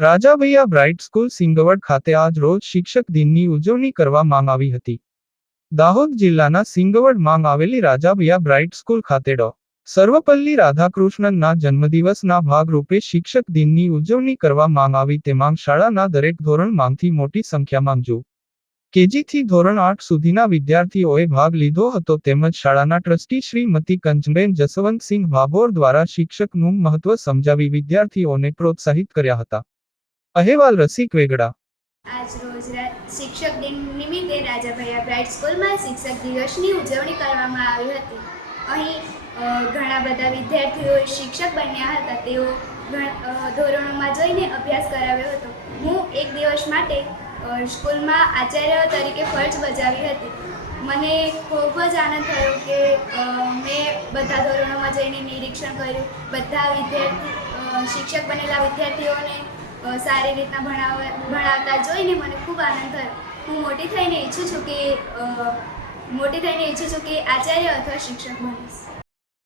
રાજાભૈયા bright school Singvad ખાતે આજ રોજ શિક્ષક દિનની ઉજવણી કરવામાં આવી હતી. દાહોદ જિલ્લાના સિંગવડ માંગ આવેલી રાજાભૈયા બ્રાઇટ સ્કૂલ ખાતે ડો. સર્વપલ્લી રાધાકૃષ્ણનના જન્મદિવસના ભાગરૂપે શિક્ષક દિનની ઉજવણી કરવામાં આવી તેમાં શાળાના દરેક ધોરણમાંથી મોટી સંખ્યામાં જુ કેજીથી ધોરણ આઠ સુધીના વિદ્યાર્થીઓએ ભાગ લીધો હતો તેમજ શાળાના ટ્રસ્ટી શ્રીમતી કંચબેન જસવંતસિંહ ભાભોર દ્વારા શિક્ષકનું મહત્વ સમજાવી વિદ્યાર્થીઓને પ્રોત્સાહિત કર્યા હતા. અહેવાલ રસિક વેગડા. આજ રોજ શિક્ષક દિન નિમિત્તે રાજાભાઈ બ્રાઇટ સ્કૂલમાં શિક્ષક દિવસની ઉજવણી કરવામાં આવી હતી. અહીં ઘણા બધા વિદ્યાર્થીઓ શિક્ષક બન્યા હતા. તેઓ ધોરણોમાં જઈને અભ્યાસ કરાવ્યો હતો. હું એક દિવસ માટે સ્કૂલમાં આચાર્ય તરીકે ફરજ બજાવી હતી. મને ખૂબ જ આનંદ થયો કે મેં બધા ધોરણોમાં જઈને નિરીક્ષણ કર્યું. બધા વિદ્યાર્થી શિક્ષક બનેલા વિદ્યાર્થીઓને સારી રીતના ભણાવવા ભણાવતા જોઈને મને ખૂબ આનંદ થયો. હું મોટી થઈને ઈચ્છું છું કે મોટી થઈને ઈચ્છું છું કે આચાર્ય અથવા શિક્ષક બનીશ.